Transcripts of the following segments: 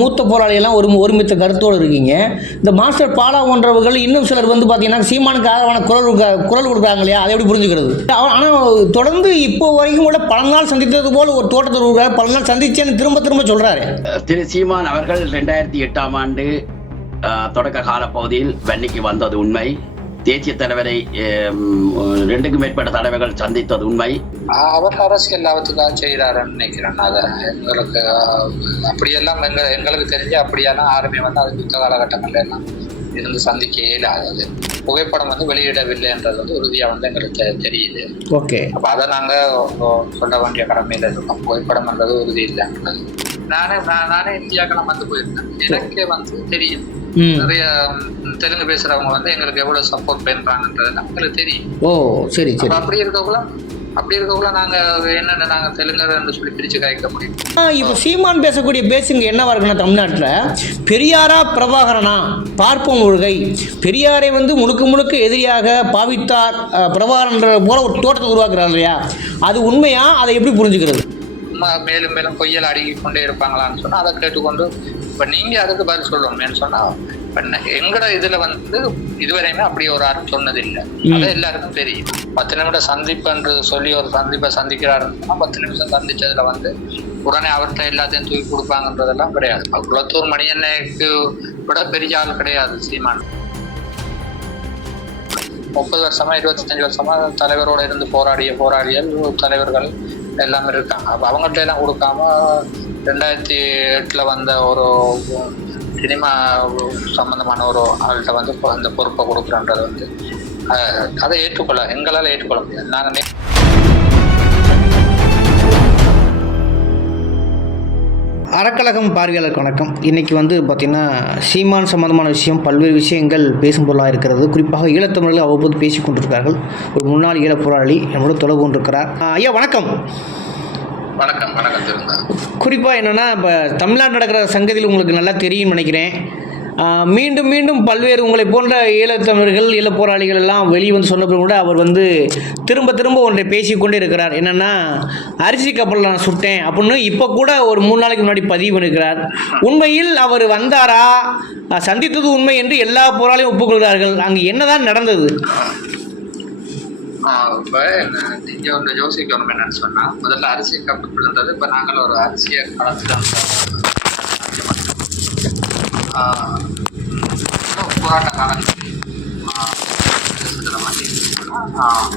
மூத்த போராளியெல்லாம் ஒரு ஒருமித்த கருத்தோடு இருக்கீங்க. இந்த மாஸ்டர் பாலா போன்றவர்கள் இன்னும் சிலர் வந்து பார்த்தீங்கன்னா சீமானுக்கு ஆதரவான குரல் குரல் கொடுக்குறாங்க இல்லையா? அதை எப்படி புரிஞ்சுக்கிறது? ஆனால் தொடர்ந்து இப்போ வரைக்கும் கூட பல நாள் சந்தித்தது போல ஒரு தோட்டத்தில் இருக்கிறார். பல நாள் சந்திச்சேன்னு திரும்ப திரும்ப சொல்கிறாரு திரு சீமான் அவர்கள் ரெண்டாயிரத்தி எட்டாம் ஆண்டு தொடக்க கால பகுதியில் வன்னிக்கு வந்தது உண்மை. தேசிய தலைவரை ரெண்டுக்கும் மேற்பட்ட தலைவர்கள் சந்தித்தது உண்மை. அவர் அரசியல் லாபத்துக்காக செய்கிறாருன்னு நினைக்கிறேன் அதை எங்களுக்கு அப்படியெல்லாம் எங்க எங்களுக்கு தெரிஞ்சு அப்படியெல்லாம் ஆர்மி வந்து அது யுத்த காலகட்டங்கள்ல எல்லாம் இருந்து சந்திக்க இயலாதது புகைப்படம் வந்து வெளியிடவில்லைன்றது வந்து உறுதியா வந்து எங்களுக்கு தெ- தெரியுது. ஓகே. அப்ப அதை நாங்க ஒ- சொல்ல வேண்டிய கடமையில இருக்கோம். புகைப்படம்ன்றது உறுதி இல்லைன்றது நானே நான் நானே இந்தியாக்கெல்லாம் வந்து போயிருக்கேன் எனக்கே வந்து தெரியும். நிறைய தெலுங்கு பேசுறவங்க வந்து எங்களுக்கு எவ்வளவு சப்போர்ட் பண்றாங்கன்றது நமக்கு தெரியும். ஓ சரி சரி. அப்படி இருக்கக்குள்ள அப்படி இருக்கக்குள்ள நாங்க என்னென்ன நாங்க தெலுங்கர்னு சொல்லி பிரிச்சு காய்க்க முடியும். இப்போ சீமான் பேசக்கூடிய பேசுங்க என்னவா இருக்குன்னா தமிழ்நாட்டில் பெரியாரா பிரபாகரனா? பார்ப்போம் கொள்கை பெரியாரை வந்து முழுக்க முழுக்க எதிரியாக பாவித்தார் பிரபாகரன்ற போல ஒரு தோட்டத்தை உருவாக்குறாரு இல்லையா? அது உண்மையா? அதை எப்படி புரிஞ்சுக்கிறது? மேலும் மேலும் பொய்யல் அடுக்கி கொண்டே இருப்பாங்களான்னு சொன்னா அதை கேட்டுக்கொண்டு இப்ப நீங்க அதுக்கு பதில் சொல்லணும்னு சொன்னா இப்ப ந- எங்கட இதுல வந்து இதுவரையுமே அப்படி ஒரு யாரும் சொன்னது இல்லை அது எல்லாருக்கும் தெரியும். பத்து நிமிடம் சந்திப்புன்றது சொல்லி ஒரு சந்திப்பை சந்திக்கிறாருன்னு பத்து நிமிஷம் சந்திச்சதுல வந்து உடனே அவர்கிட்ட எல்லாத்தையும் தூக்கி கொடுப்பாங்கன்றதெல்லாம் கிடையாது. குளத்தூர் மணியன்னைக்கு விட பெரிய ஆள் கிடையாது சீமான். முப்பது வருஷமா இருபத்தஞ்சு வருஷமா தலைவரோட இருந்து போராடிய போராடியல் தலைவர்கள் எல்லாமே இருக்காங்க. அப்போ அவங்கள்ட்ட எல்லாம் கொடுக்காம ரெண்டாயிரத்தி எட்டுல வந்த ஒரு சினிமா சம்பந்தமான ஒரு ஆள்கிட்ட வந்து அந்த பொறுப்பை கொடுக்குறன்றது வந்து அதை ஏற்றுக்கொள்ள எங்களால் ஏற்றுக்கொள்ள முடியாது. நாங்கள் அறக்கழகம் பார்வையாளருக்கு வணக்கம். இன்னைக்கு வந்து பார்த்தீங்கன்னா சீமான் சம்பந்தமான விஷயம் பல்வேறு விஷயங்கள் பேசும் பொருளாக இருக்கிறது. குறிப்பாக ஈழத்தமிழர்கள் அவ்வப்போது பேசிக் கொண்டிருக்கிறார்கள். ஒரு முன்னாள் ஈழப் போராளி நம்மளோட தொடர்பு கொண்டிருக்கிறார். ஐயா வணக்கம். வணக்கம் வணக்கம் குறிப்பாக என்னென்னா இப்போ தமிழ்நாடு நடக்கிற சங்கதியில் உங்களுக்கு நல்லா தெரியும்னு நினைக்கிறேன். மீண்டும் மீண்டும் பல்வேறு உங்களை போன்ற ஈழத்தமிழர்கள் ஈழப் போராளிகள் எல்லாம் வெளியே வந்து சொன்ன கூட அவர் வந்து திரும்ப திரும்ப ஒன்றை பேசிக்கொண்டே இருக்கிறார். என்னென்னா அரிசி கப்பலில் நான் சுட்டேன் அப்படின்னு இப்போ கூட ஒரு மூணு நாளைக்கு முன்னாடி பதிவு பண்ணிருக்கிறார். உண்மையில் அவர் வந்தாரா? சந்தித்தது உண்மை என்று எல்லா போராளியும் ஒப்புக்கொள்கிறார்கள். அங்கே என்னதான் நடந்தது? ஆஹ் யோசிக்கணும் என்னன்னு சொன்னா முதல்ல அரிசி கப்பு விழுந்தது இப்ப நாங்கள் ஒரு அரிசியை கலந்து பார்த்தீங்கன்னா, ஆஹ்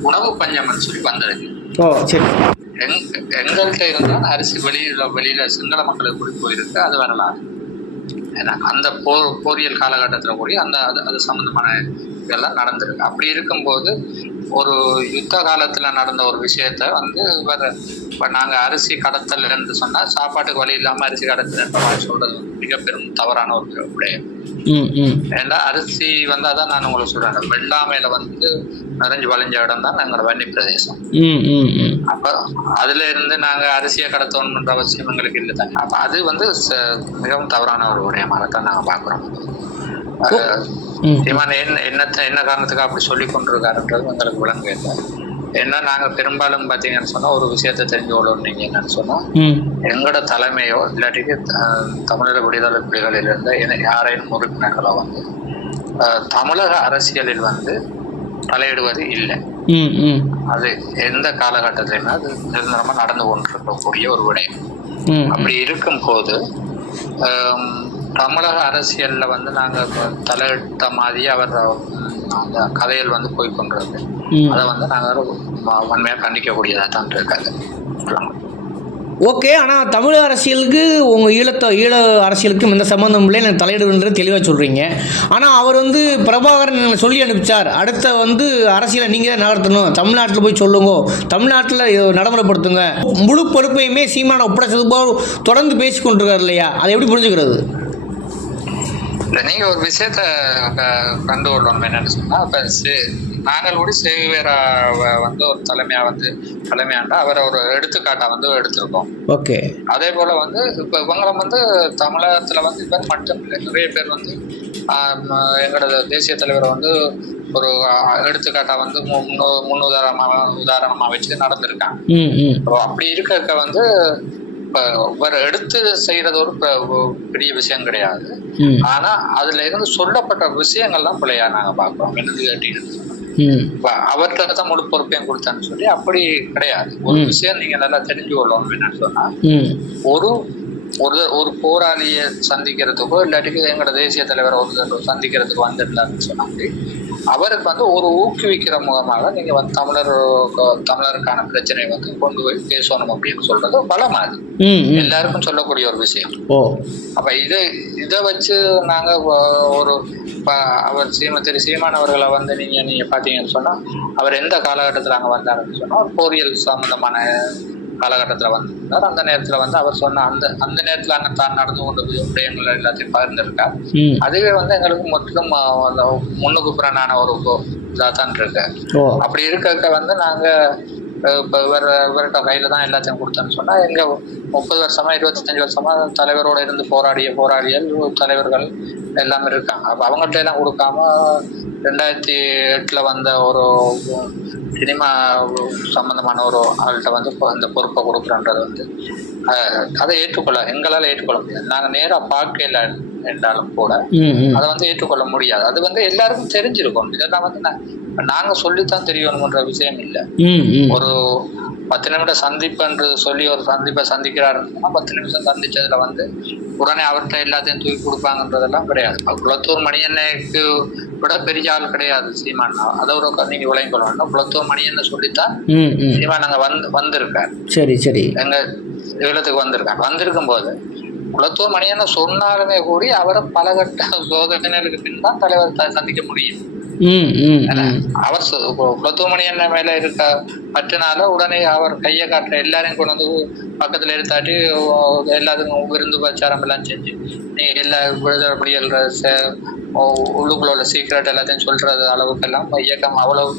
உணவு பஞ்சம்னு சொல்லி வந்தது ஓ சரி. எங் எங்கள்கிட்ட இருந்தால் அரிசி வெளியில வெளியில சிங்கள மக்களுக்கு கூடி போயிருக்கு அது வரலாறு. ஏன்னா அந்த போர் போரியல் காலகட்டத்தில் கூடி அந்த அது அது சம்பந்தமான இதெல்லாம் நடந்திருக்கு. அப்படி இருக்கும்போது ஒரு யுத்த காலத்துல நடந்த ஒரு விஷயத்த வந்து இவர் இப்போ நாங்கள் அரிசி கடத்தல் என்று சொன்னா சாப்பாட்டுக்கு வழி இல்லாம அரிசி கடத்தல் என்ற மாதிரி சொல்றது மிக பெரும் தவறான ஒரு விடயம் ஏன்னா அரிசி வந்து அதான் நான் உங்களுக்கு சொல்றேன். வெள்ளாமையில வந்து நிறைஞ்சு வளைஞ்ச இடம் தான் எங்களோட வன்னி பிரதேசம். அப்ப அதுல இருந்து நாங்க அரிசியை கடத்தணும்ன்ற அவசியம் எங்களுக்கு இல்லை தானே அப்ப அது வந்து மிகவும் தவறான ஒரு விடயமாகத்தான் நாங்க பாக்குறோம். அஹ் ம் இவன் என்ன என்னத்த என்ன காரணத்துக்கு அப்படி சொல்லி கொண்டிருக்காருன்றது எங்களுக்கு விளங்க இல்லை ஏன்னா நாங்க பெரும்பாலும் பாத்தீங்கன்னு சொன்னா ஒரு விஷயத்தை தெரிஞ்சு கொள்ளணும் நீங்க என்னன்னு சொன்னா ம். எங்களோட தலைமையோ இல்லாட்டிக்கு தமிழக விடுதலை புலிகளில் இருந்த யாரேனும் உறுப்பினர்களோ வந்து தமிழக அரசியலில் வந்து தலையிடுவது இல்லை. அது எந்த காலகட்டத்திலுமே அது நிரந்தரமா நடந்து கொண்டிருக்கக்கூடிய ஒரு விடயம். அப்படி இருக்கும்போது ஆம், தமிழக அரசியல்ல வந்து நாங்க இப்ப தலையிட்ட மாதிரி அவர் அந்த கதையில் வந்து போய் கொண்டிருக்கு அதை வந்து நாங்க வ- வன்மையா கண்டிக்கக்கூடியதா தான் இருக்காது ஓகே ஆனால் தமிழ் அரசியலுக்கு உங்கள் ஈழத்த ஈழ அரசியலுக்கும் எந்த சம்மந்தம் இல்லை எனக்கு தலையிடுன்றது தெளிவாக சொல்கிறீங்க ஆனால் அவர் வந்து பிரபாகரன் சொல்லி அனுப்பிச்சார். அடுத்த வந்து அரசியலை நீங்கள் தான் நகர்த்தணும். தமிழ்நாட்டில் போய் சொல்லுங்க. தமிழ்நாட்டில் நடைமுறைப்படுத்துங்க. முழு பொறுப்பையுமே சீமான ஒப்படைச்சது போல் தொடர்ந்து பேசி கொண்டிருக்காரு இல்லையா? அதை எப்படி புரிஞ்சுக்கிறது? இல்ல நீங்க ஒரு விஷயத்த கண்டு கொள்ளணும் என்னன்னு சொன்னா இப்ப சே- நாங்கள் கூட சேவியரா வந்து ஒரு தலைமையா வந்து தலைமையாண்டா அவரை ஒரு எடுத்துக்காட்டா வந்து எடுத்திருக்கோம். ஓகே. அதே போல வந்து இப்ப இவங்களை வந்து தமிழகத்துல வந்து இவர் மட்டும் இல்லை நிறைய பேர் வந்து எங்களோட தேசிய தலைவரை வந்து ஒரு ஆ, எடுத்துக்காட்டா வந்து முன்னு- முன்னுதாரணமா உதாரணமா வச்சு நடந்திருக்காங்க. அப்படி இருக்க வந்து ஒரு எடுத்து செய்யறது ஒரு பெரிய விஷயம் கிடையாது. ஆனா அதுல இருந்து சொல்லப்பட்ட விஷயங்கள்லாம் பிள்ளையா நாங்க பாக்குறோம் என்னது கேட்டீங்கன்னு அவர்கிட்ட தான் முழு பொறுப்பையும் கொடுத்தான்னு சொல்லி அப்படி கிடையாது. ஒரு. விஷயம் நீங்க நல்லா தெரிஞ்சு கொள்ளணும் என்னன்னு சொன்னா ஒரு ஒரு ஒரு போராளியை சந்திக்கிறதுக்கோ இல்லாட்டிக்கு எங்களோட தேசிய தலைவர் ஒரு சந்திக்கிறதுக்கு வந்துடலாம்னு சொன்னாங்க அவருக்கு வந்து ஒரு ஊக்குவிக்கிற முகமாக நீங்க வந்து தமிழர் தமிழருக்கான பிரச்சனையை வந்து கொண்டு போய் பேசணும் அப்படின்னு சொல்றது பலமா அது எல்லாருக்கும் சொல்லக்கூடிய ஒரு விஷயம். அப்ப இது இதை வச்சு நாங்க ஒரு அவர் சீம திரு சீமான் அவர்களை வந்து நீங்க நீங்க பாத்தீங்கன்னு சொன்னா அவர் எந்த காலகட்டத்துல அங்க வந்தாருன்னு சொன்னா போரியல் சம்பந்தமான காலகட்டத்துல வந்திருந்தார். அந்த நேரத்துல வந்து அவர் சொன்ன அந்த அந்த நேரத்துல அங்க தான் நடந்து கொண்டு போய் விடயங்கள் எல்லாத்தையும் பகிர்ந்திருக்கார். அதுவே வந்து எங்களுக்கு அந்த முன்னுக்கு புறனான ஒரு இதாக தான் இருக்கு அப்படி இருக்க வந்து நாங்க அஹ், இப்போ இவர் இவர்கிட்ட கையில தான் எல்லாத்தையும் கொடுத்தேன்னு சொன்னா எங்க முப்பது வருஷமா இருபத்தஞ்சு வருஷமா தலைவரோட இருந்து போராடிய போராடியல் தலைவர்கள் எல்லாமே இருக்காங்க. அப்ப அவங்கள்ட்ட எல்லாம் கொடுக்காம ரெண்டாயிரத்தி எட்டுல வந்த ஒரு சினிமா சம்பந்தமான ஒரு ஆள்கிட்ட வந்து இப்போ அந்த பொறுப்பை கொடுக்குறன்றது வந்து அதை ஏற்றுக்கொள்ள எங்களால ஏற்றுக்கொள்ள முடியாது. நாங்க நேரா பார்க்கல என்றாலும் கூட அதை வந்து ஏற்றுக்கொள்ள முடியாது. அது வந்து எல்லாருக்கும் தெரிஞ்சிருக்கும். இதெல்லாம் வந்து நாங்க சொல்லித்தான் தெரியணும்ன்ற விஷயம் இல்லை. ஒரு பத்து நிமிட சந்திப்புன்று சொல்லி ஒரு சந்திப்பை சந்திக்கிறாருன்னா பத்து நிமிஷம் சந்திச்சதுல வந்து உடனே அவர்கிட்ட எல்லாத்தையும் தூக்கி கொடுப்பாங்கன்றதெல்லாம் கிடையாது. குளத்தூர் மணியன்னைக்கு விட பெரிய ஆள் கிடையாது சீமான். அதை ஒரு நீங்க விளங்கி கொள்ளணும். குளத்தூர் மணியன்னு சொல்லித்தான் சீமான் அங்க வந்து வந்திருக்கார். சரி சரி. எங்க ஈழத்துக்கு வந்திருக்காங்க வந்திருக்கும் போது குளத்தூர் மணியன்னு சொன்னாலுமே கூடி அவரை பலகட்ட சோதனைகளுக்கு பின் தான் தலைவர் சந்திக்க முடியும். அவர் சு- கு- குளத்தூர் மணியன் மேல இருக்க? பற்றுனால உடனே அவர் கையை காட்டுற எல்லாரையும் கொண்டு வந்து பக்கத்துல எடுத்தாட்டி எல்லாத்துக்கும் விருந்து பிரச்சாரம் எல்லாம் செஞ்சு நீ எல்லா விடுதலை உள்ளுக்குள்ள உள்ள சீக்கிரட் எல்லாத்தையும் சொல்றது அளவுக்கு எல்லாம் இயக்கம் அவ்வளவு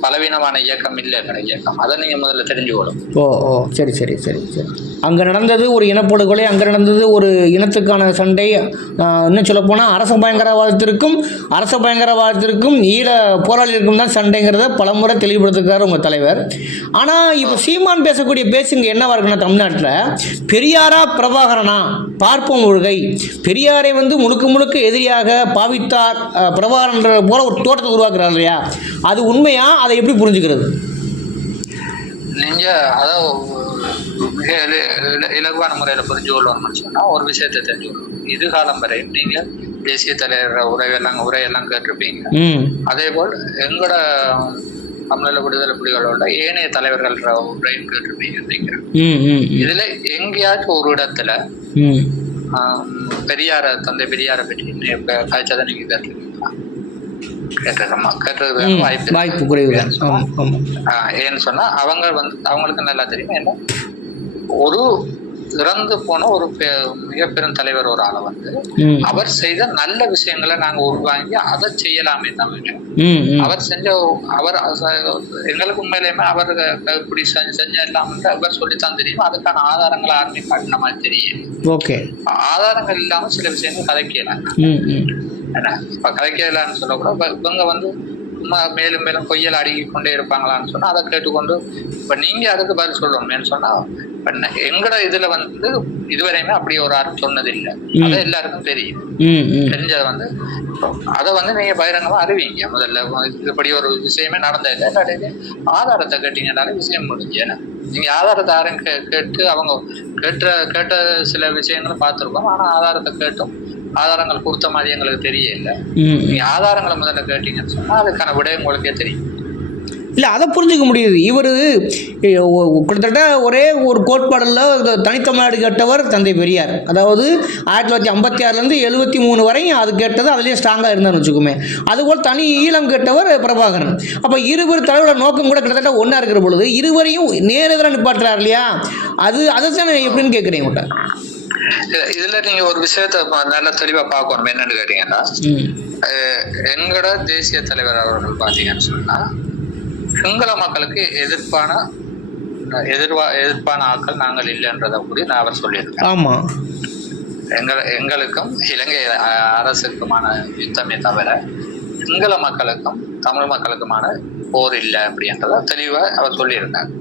பலவீனமான இயக்கம் இல்லை எங்களோட இயக்கம். அதை நீங்க முதல்ல தெரிஞ்சுக்கணும். ஓ ஓ சரி சரி சரி சரி. அங்கே நடந்தது ஒரு இனப்படுகொலை அங்கே நடந்தது ஒரு இனத்துக்கான சண்டை இன்னும் சொல்லப்போனால் அரச பயங்கரவாதத்திற்கும் அரச பயங்கரவாதத்திற்கும் ஈழ போராளிகளுக்கும் தான் சண்டைங்கிறத பலமுறை தெளிவுபடுத்திருக்காரு உங்கள் தலைவர். ஆனால் இப்போ சீமான் பேசக்கூடிய பேசுங்க என்னவா இருக்குன்னா தமிழ்நாட்டில் பெரியாரா பிரபாகரனா? பார்ப்போம் ஒழுகை பெரியாரை வந்து முழுக்க முழுக்க எதிரியாக பாவித்தார் பிரபாகரன்ற போல ஒரு தோட்டத்தை உருவாக்குறாரு இல்லையா? அது உண்மையா? அதை எப்படி புரிஞ்சுக்கிறது? நீங்கள் அதாவது மிக இலகுவான முறையில் புரிஞ்சு கொள்ளணும்னு சொன்னால் ஒரு விஷயத்தை தெரிஞ்சுக்கணும். இதுகாலம் வரை நீங்கள் தேசிய தலைவர் உரையெல்லாம் உரையெல்லாம் கேட்டிருப்பீங்க. அதே போல் எங்களோட தமிழக விடுதலை புலிகளோட ஏனைய தலைவர்கள் உரையும் கேட்டிருப்பீங்க நினைக்கிறேன் இதுல எங்கேயாச்சும் ஒரு இடத்துல பெரியார தந்தை பெரியாரை பற்றி காய்ச்சதை நீங்க கேட்டிருக்கீங்களா? வாய்ப்பு குறைவு ஏன்னு சொன்னா அவங்க வந்து அவங்களுக்கு நல்லா தெரியும்? என்ன ஒரு இறந்து போன ஒரு மிக பெரும் தலைவர் ஒரு ஆளை வந்து அவர் செய்த நல்ல விஷயங்களை நாங்க உள்வாங்கி அதை செய்யலாமே ம் அவர் செஞ்ச அவர் எங்களுக்கு உண்மையிலுமே அவர் இப்படி செஞ்ச எல்லாம் வந்து அவர் சொல்லித்தான் தெரியும். அதுக்கான ஆதாரங்களை யாருமே காட்டின மாதிரி தெரியும். ஓகே. ஆதாரங்கள் இல்லாம சில விஷயங்கள் என்ன இப்ப கதைக்கலான்னு சொல்லக்கூட இவங்க வந்து மேலும் மேலும் பொய்யல் அடுக்கி கொண்டே இருப்பாங்களான்னு சொன்னா அதை கேட்டுக்கொண்டு இப்ப நீங்க அதுக்கு பதில் சொல்லணும்னு சொன்னா இப்ப ந- எங்கட இதுல வந்து இதுவரையுமே அப்படி ஒரு யாரும் சொன்னதில்லை. அது எல்லாருக்கும் தெரியும் தெரிஞ்சதை வந்து அதை வந்து நீங்க பகிரங்கமா அறிவிங்க. முதல்ல இப்படி ஒரு விஷயமே நடந்தது இல்லாட்டி ஆதாரத்தை கேட்டீங்கன்னாலே விஷயம் முடிஞ்சு. ஏன்னா நீங்க ஆதாரத்தை யாரும் கேட்டு அவங்க கேட்ட கேட்ட சில விஷயங்களும் பார்த்துருக்கோம். ஆனா ஆதாரத்தை கேட்டும். ஆதாரங்கள் கொடுத்த மாதிரி எங்களுக்கு தெரியல. நீங்க ஆதாரங்களை முதல்ல கேட்டீங்கன்னு சொன்னா அதுக்கான விடை உங்களுக்கே தெரியும். இல்லை அதை புரிஞ்சுக்க முடியுது. இவர் கிட்டத்தட்ட ஒரே ஒரு கோட்பாடில் தனித்தமிழ்நாடு கேட்டவர் தந்தை பெரியார். அதாவது ஆயிரத்தி தொள்ளாயிரத்தி ஐம்பத்தி ஆறுலேருந்து எழுபத்தி மூணு வரையும் அது கேட்டது அதுலேயே ஸ்ட்ராங்காக இருந்தார்னு வச்சுக்கோமே. அதுபோல் தனி ஈழம் கேட்டவர் பிரபாகரன். அப்போ இருவர் தலைவரோட நோக்கம் கூட கிட்டத்தட்ட ஒன்றா இருக்கிற பொழுது இருவரையும் நேரெதிராக நிப்பாட்டுறார் இல்லையா? அது அதை தான் எப்படின்னு கேட்குறேன் உங்கள்கிட்ட இது- இதுல நீங்க ஒரு விஷயத்த நல்லா தெளிவா பார்க்கணும். என்னன்னு கேட்டீங்கன்னா எங்களோட தேசிய தலைவர் அவர்கள் பாத்தீங்கன்னு சொன்னா சிங்கள மக்களுக்கு எதிர்ப்பான எதிர்வா எதிர்ப்பான ஆட்கள் நாங்கள் இல்லைன்றதை கூட நான் அவர் சொல்லியிருக்கேன். ஆமாம் எங்கள் எங்களுக்கும் இலங்கை அரசுக்குமான யுத்தமே தவிர சிங்கள மக்களுக்கும் தமிழ் மக்களுக்குமான போர் இல்லை அப்படின்றத தெளிவா அவர் சொல்லியிருக்காங்க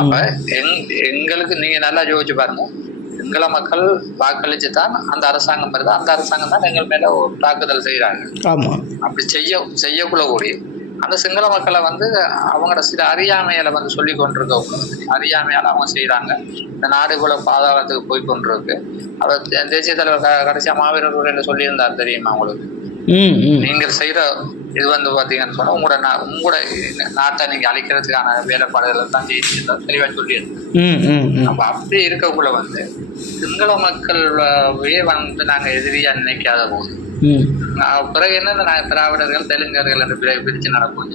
அப்ப எங் எங்களுக்கு நீங்க நல்லா யோசிச்சு பாருங்க. சிங்கள மக்கள் வாக்களிச்சு தான் அந்த அரசாங்கம் வருது. அந்த அரசாங்கம் தான் எங்கள் மேல ஒரு தாக்குதல் செய்யறாங்க அப்படி செய்ய செய்யக்குள்ள கூடி அந்த சிங்கள மக்களை வந்து அவங்களோட சில அறியாமையில வந்து சொல்லி கொண்டிருக்க அறியாமையால அவங்க செய்யறாங்க இந்த நாடுகுல பாதாளத்துக்கு போய் கொண்டிருக்கு. அவர் தேசிய தலைவர் கடைசியா மாவீரர் உரையில சொல்லியிருந்தார் தெரியுமா உங்களுக்கு? நீங்கள் செய்யற இது வந்து பாத்தீங்கன்னு சொன்னா உங்களோட உங்களோட நாட்டை நீங்க அழிக்கிறதுக்கான வேலைப்பாடுகளை தான் செய்யுங்க தெளிவா சொல்லியிருந்தேன் அப்ப அப்படி இருக்கக்குள்ள வந்து சிங்கள மக்கள்வே வந்து நாங்க எதிரியா நினைக்காத போது பிறகு என்ன திராவிடர்கள் தெலுங்கர்கள் என்று பிரி- பிரிச்சு நடக்கும்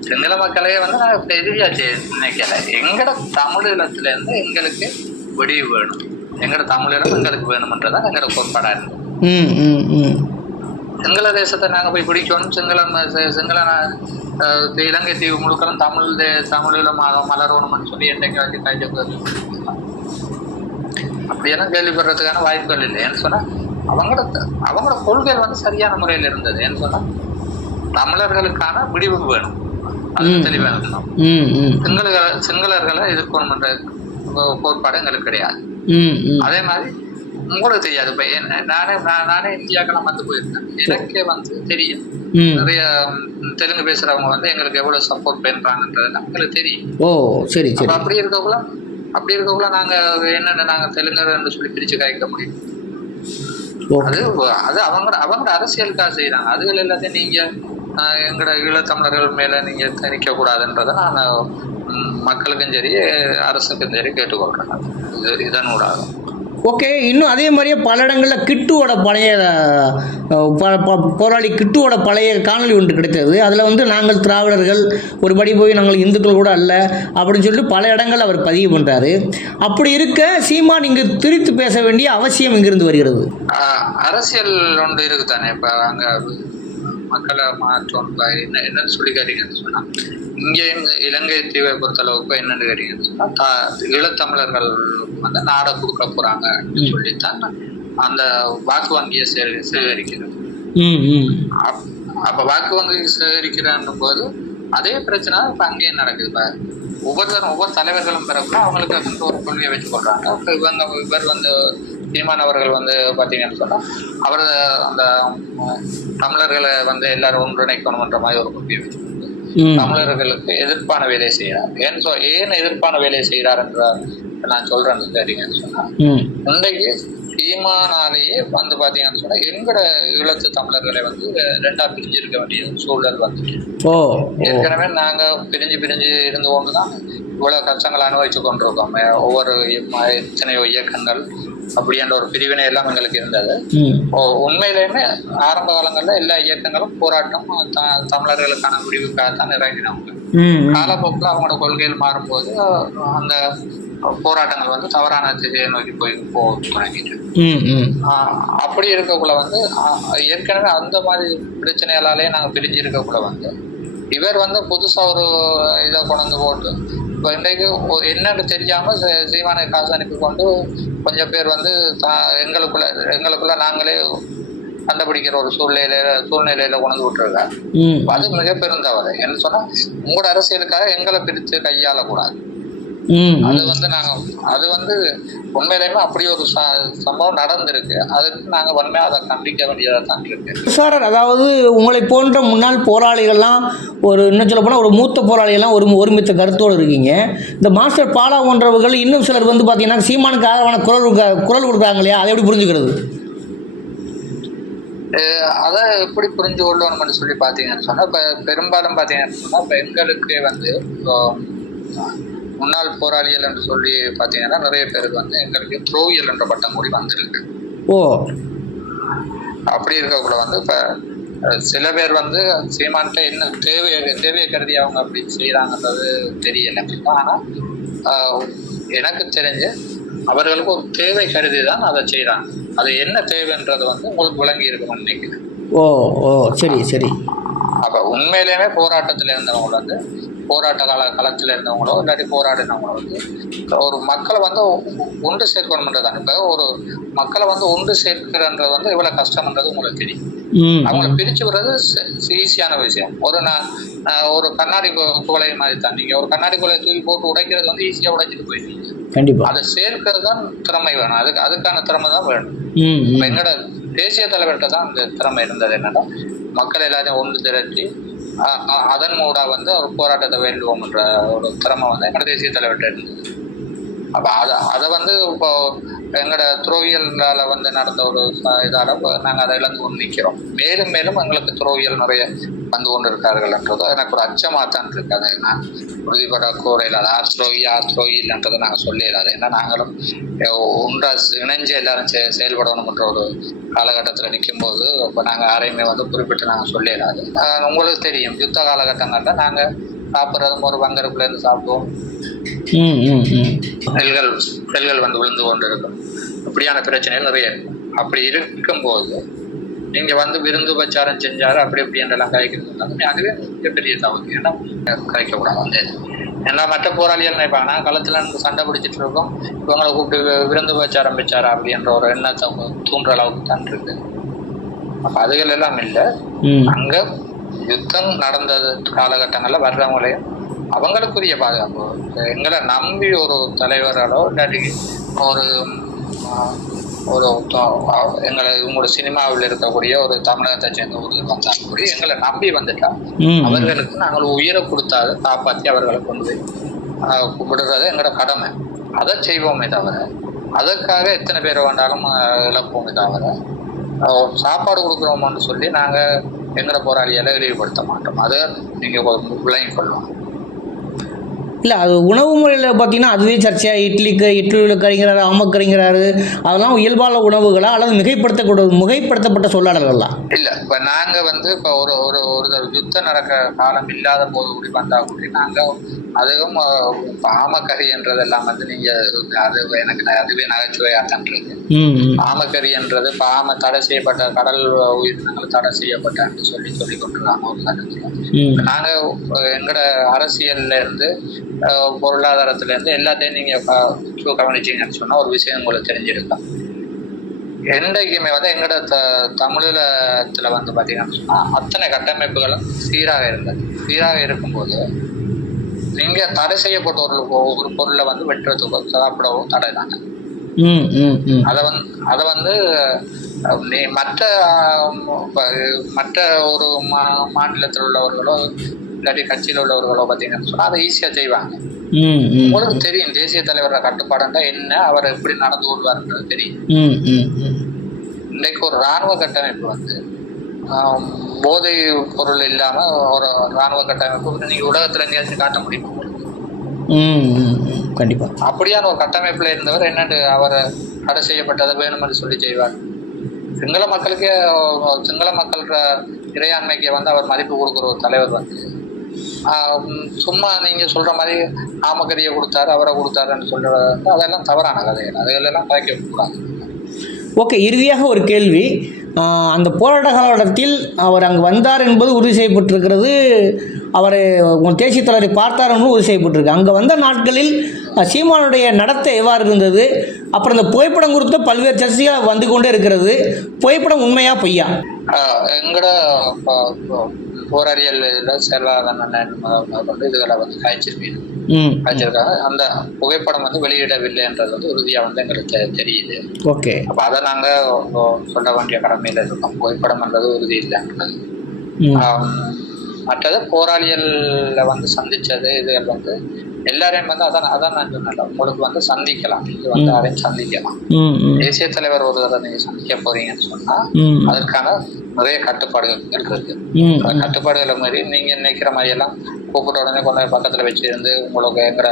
சிங்கள மக்களே வந்து நாங்க இப்ப எதிரியா செய்- நினைக்கல. எங்கட தமிழீழத்துல இருந்து எங்களுக்கு விடிவு வேணும். எங்கட தமிழீழம் எங்களுக்கு வேணும்ன்றதான் எங்கட கோட்பாடா இருக்கு ம் ம் ம். சிங்கள தேசத்தை நாங்க போய் பிடிக்கணும். சிங்கள ம- சி- சிங்கள இலங்கை தீவு முழுக்களும் தமிழ் தே- தமிழீழம் ம- மலரணும்னு சொல்லி என்னைக்கு வச்சு கைது அப்படியெல்லாம் கேள்விப்படுறதுக்கான வாய்ப்புகள் இல்லை. ஏன்னு சொன்னா அவங்களோட அவங்களோட கொள்கைகள் வந்து சரியான முறையில் இருந்தது. சொன்னா தமிழர்களுக்கான விடிவு வேணும். அது ம். தெளிவா இருக்கணும். ம் ம். சிங்கள சிங்களர்களை எதிர்க்கணும் என்ற கோட்பாடு எங்களுக்கு கிடையாது. அதே மாதிரி உங்களுக்கு தெரியாது. இப்ப என்ன- நானே நான் இந்தியாக்கெல்லாம் வந்து போயிருக்கேன் எனக்கே வந்து தெரியும். நிறைய தெலுங்கு பேசுறவங்க வந்து எங்களுக்கு எவ்வளவு சப்போர்ட் பண்றாங்கன்றது எங்களுக்கு தெரியும். ஓ சரி அப்ப சரி அப்படி இருக்கக்குள்ள அப்படி இருக்கக்குள்ள நாங்க என்னென்ன நாங்க தெலுங்கர் என்று சொல்லி பிரிச்சு காய்க்க முடியும்? அது அது அவங்க அவங்க அரசியலுக்காக செய்யறாங்க அதுகள் எல்லாத்தையும் நீங்க ஆஹ், எங்கட ஈழத்தமிழர்கள் மேல நீங்க திணிக்க கூடாதுன்றதை நான் மக்களுக்கும் சரி அரசுக்கும் சரி கேட்டுக்கொள்றேன் இது இதன் ஊடாக. ஓகே இன்னும் அதே மாதிரியே பல இடங்களில் கிட்டுவோட பழைய ப- ப- போராளி கிட்டுவோட பழைய காணொளி ஒன்று கிடைத்தது. அதில் வந்து நாங்கள் திராவிடர்கள் ஒரு படி போய் நாங்கள் இந்துக்கள் கூட அல்ல அப்படின்னு சொல்லிட்டு பல இடங்கள் அவர் பதிவு பண்ணுறாரு அப்படி இருக்க சீமான் இங்கு திரித்து பேச வேண்டிய அவசியம் இங்கிருந்து வருகிறது? அரசியல் ஒன்று இருக்குதானே இப்போ அங்கே? மக்களை மாற்றம் என்ன என்னன்னு சொல்லி கேட்டீங்கன்னு சொன்னா இங்கே இலங்கை தீவை பொறுத்த அளவுக்கு என்னன்னு கேட்டீங்கன்னு சொன்னா தா- ஈழத்தமிழர்கள் வந்து நாடை கொடுக்க போறாங்க சொல்லித்தான் அந்த வாக்கு வங்கியை சேகரி சேகரிக்கிறது. அப்- அப்ப வாக்கு வங்கி சேகரிக்கிறான்ற போது அதே பிரச்சனை இப்ப அங்கேயும் நடக்குது. இப்ப ஒவ்வொருத்தரும் ஒவ்வொரு தலைவர்களும் பிறகு அவங்களுக்கு வந்து ஒரு கொள்கையை வச்சு கொள்றாங்க. இவங்க இவர் வந்து சீமான் அவர்கள் வந்து பாத்தீங்கன்னு சொன்னா அவர் அந்த தமிழர்களை வந்து எல்லாரும் ஒன்றிணைக்கணும்ன்ற மாதிரி ஒரு ம். தமிழர்களுக்கு எதிர்ப்பான வேலையை செய்யறார் ஏன் சொ ஏன் எதிர்ப்பான வேலையை செய்யறார் என்ற நான் சொல்றேன்னு கேட்டீங்கன்னு சொன்னா. இன்றைக்கு சீமானாலேயே வந்து பாத்தீங்கன்னு சொன்னா எங்கட ஈழத்து தமிழர்களை வந்து ரெண்டா பிரிஞ்சு இருக்க வேண்டிய சூழல் வந்து ஏற்கனவே நாங்க பிரிஞ்சு பிரிஞ்சு இருந்து கொண்டுதான் இவ்வளவு கஷ்டங்களை அனுபவிச்சு கொண்டிருக்கோம். ஒவ்வொரு எத்தனையோ இயக்கங்கள் அப்படின்ற ஒரு பிரிவினை எல்லாம் எங்களுக்கு இருந்தது. உண்மையிலேயுமே ஆரம்ப காலங்கள்ல எல்லா இயக்கங்களும் போராட்டம் தமிழர்களுக்கான முடிவுக்காக தான் இறங்கினவங்க. காலப்போக்கில் அவங்களோட கொள்கைகள் மாறும்போது அந்த போராட்டங்கள் வந்து தவறான திசையை நோக்கி போய் போக தொடங்கிட்டு அப்படி இருக்கக்குள்ள வந்து ஏற்கனவே அந்த மாதிரி பிரச்சனைகளாலே நாங்க பிரிஞ்சு இருக்கக்குள்ள வந்து இவர் வந்து புதுசா ஒரு இதை கொண்டு வந்து போட்டு இப்போ இன்றைக்கு என்னன்னு தெரியாம சீ- சீமானை காசு அனுப்பி கொண்டு கொஞ்சம் பேர் வந்து எங்களுக்குள்ள எங்களுக்குள்ள நாங்களே கண்டுபிடிக்கிற ஒரு சூழ்நிலையில சூழ்நிலையில கொண்டு விட்டுருக்காங்க அது மிக பெருந்தவறு என்ன சொன்னா உங்களோட அரசியலுக்காக எங்களை பிரித்து கையாளக்கூடாது. அது வந்து நாங்க அது வந்து உண்மையிலேயுமே அப்படி ஒரு சம்பவம் நடந்திருக்கு. அதுக்கு நாங்க வன்மையா அதை கண்டிக்க வேண்டியதா தான் இருக்கு. சார் அதாவது உங்களை போன்ற முன்னாள் போராளிகள்லாம் ஒரு இன்னும் சொல்ல போனால் ஒரு மூத்த போராளிகள்லாம் ஒரு ஒருமித்த கருத்தோடு இருக்கீங்க. இந்த மாஸ்டர் பாலா போன்றவர்கள் இன்னும் சிலர் வந்து பார்த்தீங்கன்னா சீமானுக்கு ஆதரவான குரல் குரல் கொடுக்குறாங்க இல்லையா? அதை எப்படி புரிஞ்சுக்கிறது? அதை எப்படி புரிஞ்சு கொள்ளணும்னு சொல்லி பாத்தீங்கன்னு சொன்னா இப்ப பெரும்பாலும் பாத்தீங்கன்னு சொன்னா இப்ப எங்களுக்கு வந்து முன்னாள் போராளிகள் என்று சொல்லி பாத்தீங்கன்னா நிறைய பேருக்கு வந்து எங்களுக்கு துரோகியல் என்ற பட்டம் கூடி வந்திருக்கு. ஓ. அப்படி இருக்கக்குள்ள வந்து இப்ப சில பேர் வந்து சீமான்ட்ட என்ன தேவையை தேவையை கருதி அவங்க அப்படி செய்யறாங்கன்றது தெரியல. ஆனா ஆஹ், எனக்கு தெரிஞ்சு அவர்களுக்கு ஒரு தேவை கருதி தான் அதை செய்யறாங்க அது என்ன தேவைன்றது வந்து உங்களுக்கு விளங்கி இருக்கும்னு நினைக்கிறேன் ஓ ஓ சரி சரி. அப்ப உண்மையிலேயுமே போராட்டத்துல இருந்தவங்க வந்து போராட்ட கால களத்தில் இருந்தவங்களோ இல்லாட்டி போராடினவங்களோ வந்து ஒரு மக்களை வந்து ஒன்று சேர்க்கணுன்றதான் இப்போ ஒரு மக்களை வந்து ஒன்று சேர்க்கிறன்றது வந்து எவ்வளவு கஷ்டம்ன்றது உங்களுக்கு தெரியும். அவங்கள பிரிச்சு விடுறது ஈஸியான விஷயம். ஒரு நான் ஒரு கண்ணாடி குவளை மாதிரி தான். நீங்க ஒரு கண்ணாடி குவளையை தூக்கி போட்டு உடைக்கிறது வந்து ஈஸியா உடைச்சிட்டு போயிடுவீங்க கண்டிப்பாக அதை சேர்க்கிறது தான் திறமை வேணும். அதுக்கு அதுக்கான திறமை தான் வேணும். எங்களோட தேசிய தலைவர்கிட்ட தான் அந்த திறமை இருந்தது. என்னன்னா மக்கள் எல்லாத்தையும் ஒன்று திரட்டி அதன் மூடா வந்து ஒரு போராட்டத்தை வேண்டுவோம்ன்ற ஒரு திறமை வந்து எங்களோட தேசிய தலைவர்கிட்ட இருந்தது. அப்போ அதை அதை வந்து இப்போ எங்களோட துரோகியலால வந்து நடந்த ஒரு இதால் நாங்கள் அதை இழந்து கொண்டு நிற்கிறோம் மேலும் மேலும் எங்களுக்கு துறவியல் நிறைய வந்து கொண்டு இருக்கார்கள்ன்றது எனக்கு ஒரு அச்சமா தான் இருக்கு. அதை நான் உறுதிப்பட கூறையில் அது ஆர் துரோகி ஆர் நாங்கள் சொல்லிடாது ஏன்னா நாங்களும் ஒன்றா இணைஞ்சு எல்லாரும் செ செயல்படணும்ன்ற ஒரு காலகட்டத்தில் நிற்கும்போது இப்போ நாங்கள் யாரையுமே வந்து குறிப்பிட்டு நாங்கள் சொல்லிடாது உங்களுக்கு தெரியும். யுத்த காலகட்டங்களில் நாங்கள் சாப்பிட்றதும் ஒரு பங்கருப்புலேருந்து சாப்பிடுவோம். செல்கள் செல்கள் வந்து விழுந்து கொண்டு இருக்கும் அப்படியான பிரச்சனைகள் நிறைய இருக்கும். அப்படி இருக்கும்போது நீங்க வந்து விருந்து உபச்சாரம் செஞ்சாரு அப்படி இப்படி என்றெல்லாம் கழிக்கிறது வந்து அதுவே மிகப்பெரிய தவறு. ஏன்னா கழிக்க கூடாது வந்து ஏன்னா மற்ற போராளிகள் நினைப்பாங்க நான் களத்துல இருந்து சண்டை பிடிச்சிட்டு இருக்கோம். இவங்களை கூப்பிட்டு விருந்து உபச்சாரம் வச்சாரா? அப்படின்ற ஒரு எண்ணத்தை தூண்டுற அளவுக்கு தான் இருக்கு. அப்ப அதுகள் எல்லாம் இல்லை. அங்க யுத்தம் நடந்த காலகட்டங்கள்ல வர்றவங்களையும் அவங்களுக்குரிய பாதுகாப்பு. எங்களை நம்பி ஒரு தலைவராலோ இல்லாட்டி ஒரு ஒரு எங்களை உங்களோட சினிமாவில் இருக்கக்கூடிய ஒரு தமிழகத்தை சேர்ந்த ஒருவர் வந்தாலும் கூட எங்களை நம்பி வந்துட்டா அவர்களுக்கு நாங்கள் உயிரை கொடுத்தாது காப்பாற்றி அவர்களை கொண்டு போய் கும்பிடுறது எங்களோட கடமை. அதை செய்வோமே தவிர அதற்காக எத்தனை பேர் வேண்டாலும் இழப்போமே தவிர சாப்பாடு கொடுக்குறோமோன்னு சொல்லி நாங்க எங்களோட போராளிகளை இழிவுபடுத்த மாட்டோம். அதை நீங்க விளங்கி கொள்ளணும் இல்லை அது உணவு முறையில் பார்த்தீங்கன்னா அதுவே சர்ச்சையாக இட்லிக்கு இட்லி கறிங்கிறாரு ஆமக்கறிங்கிறாரு அதெல்லாம் இயல்பான உணவுகளா அல்லது மிகைப்படுத்தக்கூட மிகைப்படுத்தப்பட்ட சொல்லாடல்களா? இல்ல இப்ப நாங்க வந்து இப்ப ஒரு ஒரு ஒரு யுத்தம் நடக்க காலம் இல்லாத போது கூடி வந்தா கூட நாங்க அதுவும் என்றதெல்லாம் வந்து நீங்க அது எனக்கு அதுவே நகைச்சுவையாட்டன்றது ம் ம். பாமக்கறி என்றது பாம தடை செய்யப்பட்ட கடல் உயிரினங்கள் தடை செய்யப்பட்ட சொல்லி சொல்லி கொண்டிருக்காங்க ஒரு கட்டத்துல ம். நாங்க அஹ், எங்கட அரசியல்ல இருந்து பொருளாதாரத்துல இருந்து எல்லாத்தையும் நீங்க கவனிச்சீங்கன்னு சொன்னா ஒரு விஷயம் உங்களுக்கு தெரிஞ்சிருக்கும். என்றைக்குமே வந்து எங்கட த தமிழீழத்துல வந்து பாத்தீங்கன்னு அத்தனை கட்டமைப்புகளும் சீராக இருந்தது. சீராக இருக்கும்போது நீங்க தடை செய்யப்பட்ட ஒரு ஒரு பொருளை வந்து வெட்டுறதுக்கோ சாப்பிடவோ தடை தாங்க. அதை வந்து அதை வந்து நீ மற்ற மற்ற ஒரு மா மாநிலத்தில் உள்ளவர்களோ இல்லாட்டி கட்சியில் உள்ளவர்களோ பார்த்தீங்கன்னு சொன்னா அதை ஈஸியாக செய்வாங்க. உங்களுக்கு தெரியும் தேசிய தலைவரோட கட்டுப்பாடுன்னா என்ன அவர் எப்படி நடந்து கொள்வாருன்றது தெரியும். இன்னைக்கு ஒரு ராணுவ கட்டமைப்பு வந்து போதை பொருள் இல்லாம ஒரு ராணுவ கட்டமைப்பு நீங்க உலகத்துல எங்கேயாச்சும் காட்ட முடியுமா கண்டிப்பாக அப்படியான ஒரு கட்டமைப்புல இருந்தவர் என்னண்டு அவர் தடை செய்யப்பட்டதை வேணும்னு சொல்லி செய்வார். சிங்கள மக்களுக்கே சிங்கள மக்களோட இறையாண்மைக்கு வந்து அவர் மதிப்பு கொடுக்குற ஒரு தலைவர் வந்து சும்மா நீங்க சொல்ற மாதிரி ஆமக்கரியை கொடுத்தாரு அவரை கொடுத்தாருன்னு வந்து அதெல்லாம் தவறான கதைகள் அதுகளெல்லாம் கலைக்க கூடாது. ஓகே இறுதியாக ஒரு கேள்வி. அந்த போராட்ட காலகட்டத்தில் அவர் அங்கு வந்தார் என்பது உறுதி செய்யப்பட்டிருக்கிறது. அவர் தேசிய தலைவரை பார்த்தார் என்பது உறுதி செய்யப்பட்டிருக்கு. அங்கே வந்த நாட்களில் சீமானுடைய நடத்தை எவ்வாறு இருந்தது? அப்புறம் இந்த புகைப்படம் குறித்த பல்வேறு சர்ச்சைகள் வந்து கொண்டே இருக்கிறது. புகைப்படம் உண்மையா பொய்யா? ஆஹ் போராளிகள் இதுல செல்வாதன் அண்ணன் இதுகளை வந்து காய்ச்சிருக்கீங்க ம். காய்ச்சிருக்காங்க. அந்த புகைப்படம் வந்து வெளியிடவில்லை என்றது வந்து உறுதியா வந்து எங்களுக்கு தெரியுது. ஓகே. அப்ப அதை நாங்க ஒ- சொல்ல வேண்டிய கடமையில இருக்கோம். புகைப்படம் என்றது உறுதி ஆம், மற்றது போராளிகள்ல வந்து சந்திச்சது இதுகள் வந்து எல்லாரையும் வந்து அதான் அதான் நான் சொன்னேன் உங்களுக்கு வந்து சந்திக்கலாம். நீங்க வந்து யாரையும் சந்திக்கலாம். தேசிய தலைவர் ஒரு தடவை நீங்க சந்திக்க போறீங்கன்னு சொன்னா அதற்கான நிறைய கட்டுப்பாடுகள் இருக்கு அந்த கட்டுப்பாடுகளை மாதிரி நீங்க நினைக்கிற மாதிரி எல்லாம் கூப்பிட்ட உடனே கொண்டு போய் பக்கத்துல வச்சு இருந்து உங்களுக்கு எங்கிற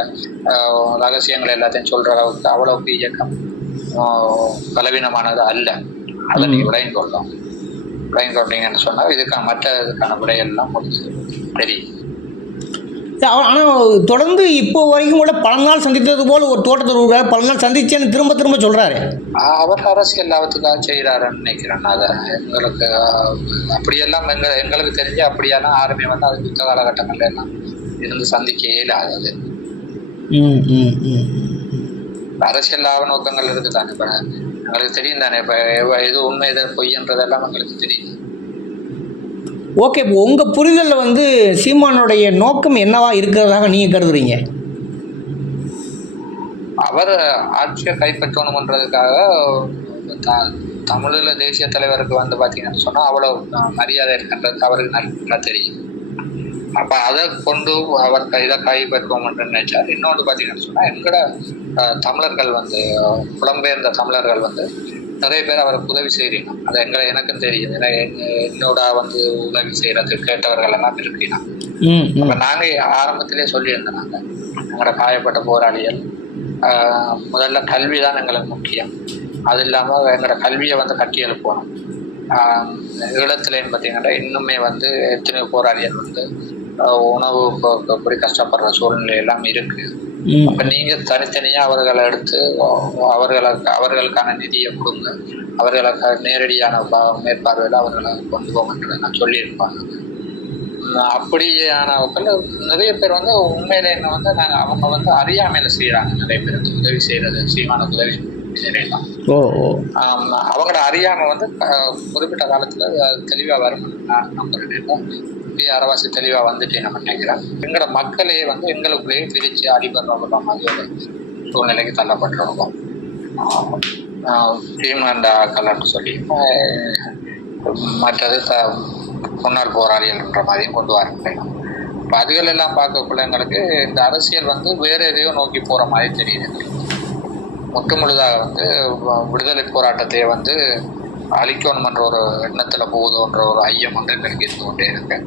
ரகசியங்கள் எல்லாத்தையும் சொல்ற அளவுக்கு அவ்வளவுக்கு இயக்கம் பலவீனமானது அல்ல. அதை நீங்க விடையும் கொள்ளலாம் விடையும் கொண்டீங்கன்னு சொன்னா இதுக்கான மற்ற இதுக்கான விடையெல்லாம் முடிச்சு தெரியும் ஆனால் தொடர்ந்து இப்போ வரைக்கும் கூட பல நாள் சந்தித்தது போல் ஒரு தோட்டத்தில் உள்ள பல நாள் சந்திச்சேன்னு திரும்ப திரும்ப சொல்கிறாரு அவர் அரசியல் லாபத்துக்காக செய்யறாருன்னு நினைக்கிறேன் அதை. எங்களுக்கு அப்படியெல்லாம் எங்க எங்களுக்கு தெரிஞ்சு அப்படியெல்லாம் யாருமே வந்து அது யுத்த காலகட்டங்கள்ல எல்லாம் இருந்து சந்திக்க இயலாதது ம் ம் ம். அரசியல் லாப நோக்கங்கள் இருக்குதானே? இப்ப எங்களுக்கு தெரியும் தானே இப்ப எது உண்மை எது பொய்ன்றதெல்லாம் எங்களுக்கு தெரியும். ஓகே இப்போ உங்கள் புரிதலில் வந்து சீமானுடைய நோக்கம் என்னவா இருக்கிறதாக நீங்கள் கருதுறீங்க? அவர் ஆட்சியை கைப்பற்றணும்ன்றதுக்காக த- தமிழ்ல தேசிய தலைவருக்கு வந்து பாத்தீங்கன்னு சொன்னா அவ்வளவு அஹ், மரியாதை இருக்கின்றது அவருக்கு நல்லா தெரியும். அப்ப அதை கொண்டு அவர் க- இதை கைப்பற்றுவோம் என்று நினைச்சார். இன்னொன்று பாத்தீங்கன்னு சொன்னா எங்கட தமிழர்கள் வந்து புலம்பெயர்ந்த தமிழர்கள் வந்து நிறைய பேர் அவருக்கு உதவி செய்றீங்க. அது எங்களை எனக்கும் தெரியும். ஏன்னா என்னோட வந்து உதவி செய்யறது கேட்டவர்கள் எல்லாம் இருக்கிறீங்க. அப்ப நாங்க ஆரம்பத்திலே சொல்லியிருந்தோம் நாங்க. எங்களோட காயப்பட்ட போராளிகள் முதல்ல கல்வி தான் எங்களுக்கு முக்கியம். அது இல்லாம எங்களோட கல்வியை வந்து கட்டி எழுப்பணும். ஈழத்துலன்னு பார்த்தீங்கன்னா இன்னுமே வந்து எத்தனையோ போராளிகள் வந்து உணவு கொடி கஷ்டப்படுற சூழ்நிலை எல்லாம் இருக்கு. அப்ப நீங்க தனித்தனியா அவர்களை எடுத்து அவர்களுக்கு அவர்களுக்கான நிதியை கொடுங்க. அவர்களுக்கு நேரடியான மேற்பார்வையில அவர்களை கொண்டு போங்கன்றதை நான் சொல்லியிருப்பாங்க. அப்படியானவர்கள் நிறைய பேர் வந்து உண்மையில என்ன வந்து நாங்க அவங்க வந்து அறியாமையில செய்யறாங்க நிறைய பேர் வந்து உதவி செய்யறது சீமான உதவி செய்யலாம் ஓ அவங்களோட அறியாமை வந்து குறிப்பிட்ட காலத்துல அது தெளிவா வரும் நான் நம்புறேன். இப்படியே அறவாசி தெளிவா வந்துட்டு நம்ம நினைக்கிறேன். எங்களோட மக்களே வந்து எங்களுக்குள்ளேயே பிரிச்சு அடிபடுற மாதிரி ஒரு சூழ்நிலைக்கு தள்ளப்பட்டிருக்கோம் பீமாண்டா கலன்னு சொல்லி மற்றது த- முன்னாள் போராளிகள்ன்ற மாதிரியும் கொண்டு வராங்க. இப்ப அதுகள் எல்லாம் பார்க்கக்குள்ள எங்களுக்கு இந்த அரசியல் வந்து வேற எதையோ நோக்கி போற மாதிரி தெரியுது. முற்று முழுதாக வந்து விடுதலை போராட்டத்தையே வந்து அழிக்கணும்ன்ற ஒரு எண்ணத்துல போகுதுன்ற ஒரு ஐயம் வந்து எங்களுக்கு இருந்து கொண்டே இருக்கு.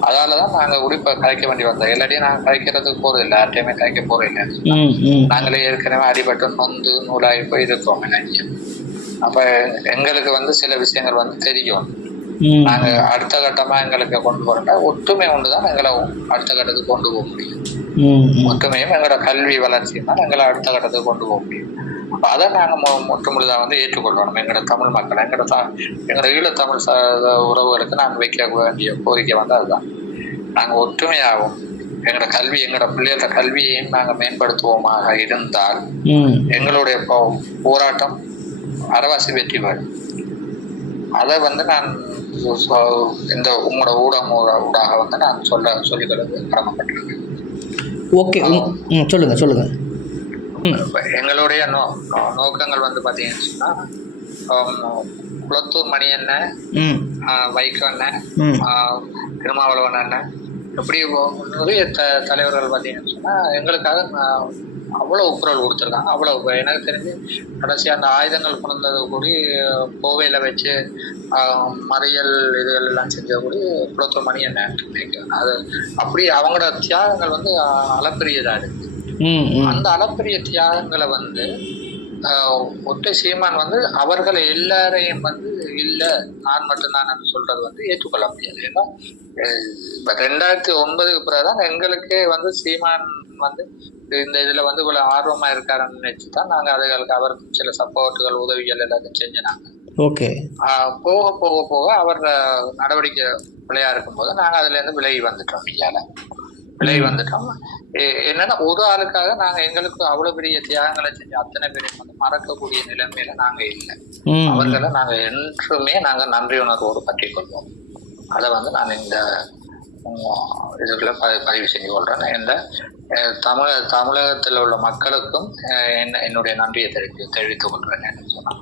அதாலதான் நாங்க உரிப்பை கலைக்க வேண்டி வந்தோம். எல்லாத்தையும் நாங்க கலைக்கிறதுக்கு போறது இல்லை. யார்ட்டையுமே கலைக்க இல்லை. ம் நாங்களே ஏற்கனவே அடிபட்டு நொந்து நூலாகி போய் இருக்கோம் அப்ப எங்களுக்கு வந்து சில விஷயங்கள் வந்து தெரியும். நாங்க அடுத்த கட்டமா எங்களுக்கு கொண்டு போறோம்னா ஒற்றுமை ஒன்றுதான் எங்களை அடுத்த கட்டத்துக்கு கொண்டு போக முடியும். ஒற்றுமையும் எங்களோட கல்வி வளர்ச்சியும் தான் எங்களை அடுத்த கட்டத்துக்கு கொண்டு போக முடியும். அப்ப அதை நாங்க மொ- முற்று முழுதாக வந்து ஏற்றுக்கொள்ளணும். எங்களோட தமிழ் மக்கள் எங்களோட எங்களோட ஈழத்தமிழ் ச உறவுகளுக்கு நாங்க வைக்க வேண்டிய கோரிக்கை வந்து அதுதான். நாங்க ஒற்றுமையாகும் எங்களோட கல்வி எங்களோட பிள்ளைகளோட கல்வியையும் நாங்க மேம்படுத்துவோமாக இருந்தால் எங்களுடைய போராட்டம் அறவாசி வெற்றி பெறும். அதை வந்து நான் இந்த உங்களோட ஊடகம் ஊடா- ஊடாக வந்து நான் சொல்ல சொல்லிக்கிறது கடமைப்பட்டிருக்கேன். ஓகே ம் சொல்லுங்கள் சொல்லுங்கள் இப்ப எங்களுடைய நோ நோக்கங்கள் வந்து பாத்தீங்கன்னு சொன்னா ஆம், குளத்தூர் மணி அண்ணன் வைகோ அண்ணன் திருமாவளவன் அண்ணன் இப்படி நிறைய த தலைவர்கள் பார்த்தீங்கன்னு சொன்னா எங்களுக்காக ஆஹ், அவ்வளவு குரல் கொடுத்துருக்காங்க. அவ்வளவு எனக்கு தெரிஞ்சு கடைசி அந்த ஆயுதங்கள் கொண்டது கூடி கோவையில வச்சு மறியல் இதுகள் எல்லாம் செஞ்ச கூடி குளத்தூர் மணி அண்ணன் அது அப்படி அவங்களோட தியாகங்கள் வந்து ஆஹ், அளப்பரியதா இருக்கு. ம் ம். அந்த அளப்பரிய தியாகங்களை வந்து ஒற்றை சீமான் வந்து அவர்களை எல்லாரையும் வந்து இல்ல நான் மட்டும்தான் சொல்றது வந்து ஏற்றுக்கொள்ள முடியாது. ஏன்னா இப்ப ரெண்டாயிரத்தி ஒன்பதுக்கு பிறகுதான் எங்களுக்கே வந்து சீமான் வந்து இந்த இதுல வந்து இவ்வளவு ஆர்வமா இருக்காருன்னு நினைச்சு தான் நாங்க அதுகளுக்கு அவருக்கு சில சப்போர்ட்டுகள் உதவிகள் எல்லாத்தையும் செஞ்சினாங்க. ஓகே. போக போக போக அவர் நடவடிக்கை பிள்ளையா இருக்கும்போது நாங்க அதுல இருந்து விலகி வந்துட்டோம் ஐயால விலகி வந்துட்டோம். என்னன்னா ஒரு ஆளுக்காக நாங்க எங்களுக்கு அவ்வளவு பெரிய தியாகங்களை செஞ்ச அத்தனை பேரையும் வந்து மறக்கக்கூடிய நிலைமையில நாங்க இல்லை. அவர்களை நாங்க என்றுமே நாங்க நன்றி உணர்வோடு பற்றி கொள்வோம் அதை வந்து நான் இந்த இதுக்குள்ள ப- பதிவு செஞ்சு கொள்றேன் இந்த தமிழ தமிழகத்தில் உள்ள மக்களுக்கும் என்ன என்னுடைய நன்றியை தெரிவித்து தெரிவித்துக் கொள்றேன் என்ன சொன்னா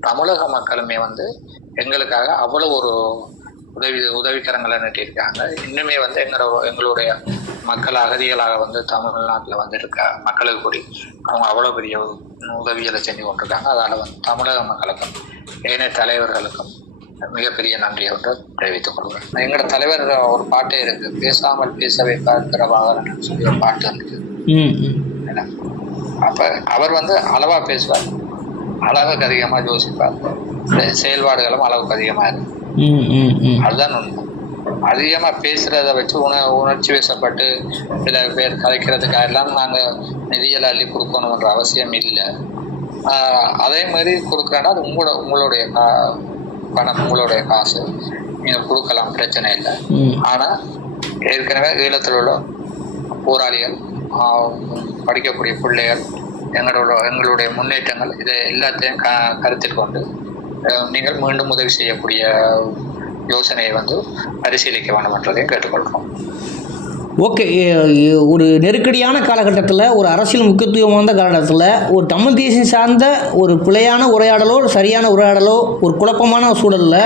தமிழக மக்களுமே வந்து எங்களுக்காக அவ்வளவு ஒரு உதவி உதவிக்கரங்களை நீட்டியிருக்காங்க. இன்னுமே வந்து எங்களோட எங்களுடைய மக்கள் அகதிகளாக வந்து தமிழ்நாட்டில் வந்து இருக்க மக்களுக்கு கூடி அவங்க அவ்வளோ பெரிய உதவிகளை செஞ்சு கொண்டிருக்காங்க. அதால் வந்து தமிழக மக்களுக்கும் ஏனைய தலைவர்களுக்கும் மிகப்பெரிய நன்றியை வந்து தெரிவித்துக் கொள்கிறேன். எங்களோட தலைவர் ஒரு பாட்டே இருக்கு. பேசாமல் பேச வைப்பார் வாகனம் சொல்லி ஒரு பாட்டு இருக்கு? அப்ப அவர் வந்து அளவா பேசுவார். அளவுக்கு அதிகமா யோசிப்பார். செயல்பாடுகளும் அளவுக்கு அதிகமா இருக்கு. அதுதான் உண்மை. அதிகமா பேசுறத வச்சு உண உணர்ச்சி வசப்பட்டு சில பேர் கதைக்கிறதுக்காக எல்லாம் நாங்க நிதிகளை அள்ளி கொடுக்கணுன்ற அவசியம் இல்லை. அதே மாதிரி கொடுக்குறேன்னா அது உங்களோட உங்களுடைய பணம் உங்களுடைய காசு நீங்க கொடுக்கலாம் பிரச்சனை இல்லை. ஆனா ஏற்கனவே ஈழத்தில் உள்ள போராளிகள் படிக்கக்கூடிய பிள்ளைகள் எங்களோட எங்களுடைய முன்னேற்றங்கள் இதை எல்லாத்தையும் க கருத்தில் கொண்டு நீங்கள் மீண்டும் உதவி செய்யக்கூடிய யோசனையை வந்து பரிசீலிக்க வேண்டும் என்றதையும் கேட்டுக்கொள்கிறோம். ஓகே ஒரு நெருக்கடியான காலகட்டத்தில் ஒரு அரசியல் முக்கியத்துவம் வாய்ந்த காலகட்டத்தில் ஒரு தமிழ் தேசியம் சார்ந்த ஒரு பிழையான உரையாடலோ சரியான உரையாடலோ ஒரு குழப்பமான சூழலில்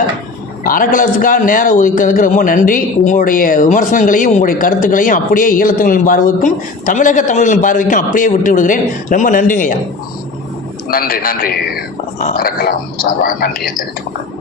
அறக்கலத்துக்காக நேரம் ஒதுக்கிறதுக்கு ரொம்ப நன்றி. உங்களுடைய விமர்சனங்களையும் உங்களுடைய கருத்துக்களையும் அப்படியே ஈழத்தமிழின் பார்வைக்கும் தமிழக தமிழர்களின் பார்வைக்கும் அப்படியே விட்டு விடுகிறேன். ரொம்ப நன்றிங்க ஐயா நன்றி. நன்றி மறக்கலாம் சார்பாக நன்றியை தெரிவித்துக் கொள்கிறோம்.